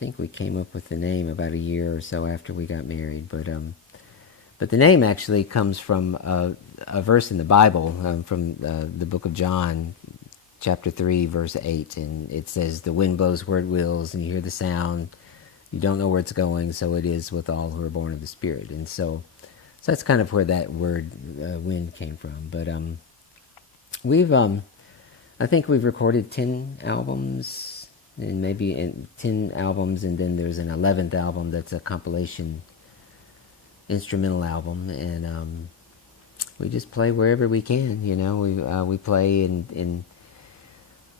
think we came up with the name about a year or so after we got married. But the name actually comes from a verse in the Bible, from the book of John, chapter 3, verse 8. And it says, "The wind blows where it wills, and you hear the sound. You don't know where it's going, so it is with all who are born of the Spirit." And so that's kind of where that word wind came from. But I think we've recorded 10 albums, and maybe 10 albums, and then there's an 11th album that's a compilation instrumental album, and we just play wherever we can. We play in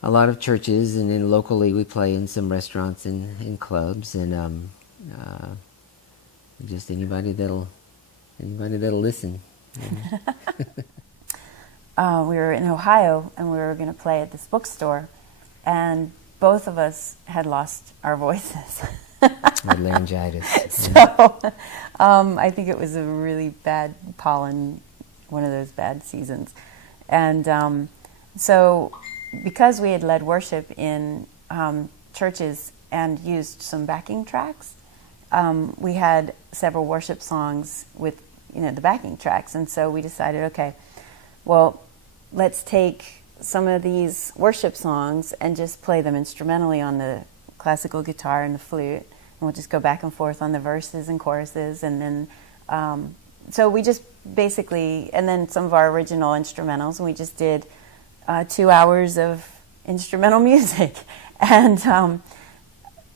a lot of churches, and then locally we play in some restaurants and in clubs, and just anybody that'll listen. We were in Ohio, and we were going to play at this bookstore, and both of us had lost our voices. Had laryngitis. So I think it was a really bad pollen, one of those bad seasons. And so because we had led worship in churches and used some backing tracks, we had several worship songs with the backing tracks. And so we decided, okay, well, let's take some of these worship songs and just play them instrumentally on the classical guitar and the flute. And we'll just go back and forth on the verses and choruses. And then, so we just basically, and then some of our original instrumentals, and we just did 2 hours of instrumental music. And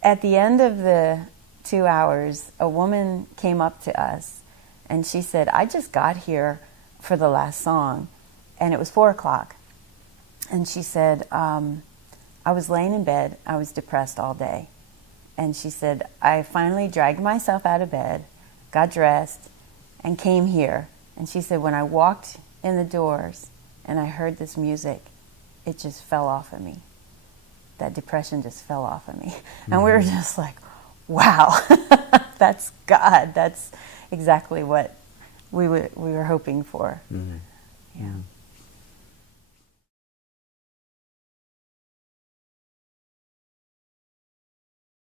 at the end of the 2 hours, a woman came up to us and she said, "I just got here for the last song." And it was 4 o'clock. And she said, "I was laying in bed. I was depressed all day." And she said, "I finally dragged myself out of bed, got dressed, and came here." And she said, "When I walked in the doors and I heard this music, it just fell off of me. That depression just fell off of me." Mm-hmm. And we were just like, wow, that's God. That's exactly what we were hoping for. Mm-hmm. Yeah.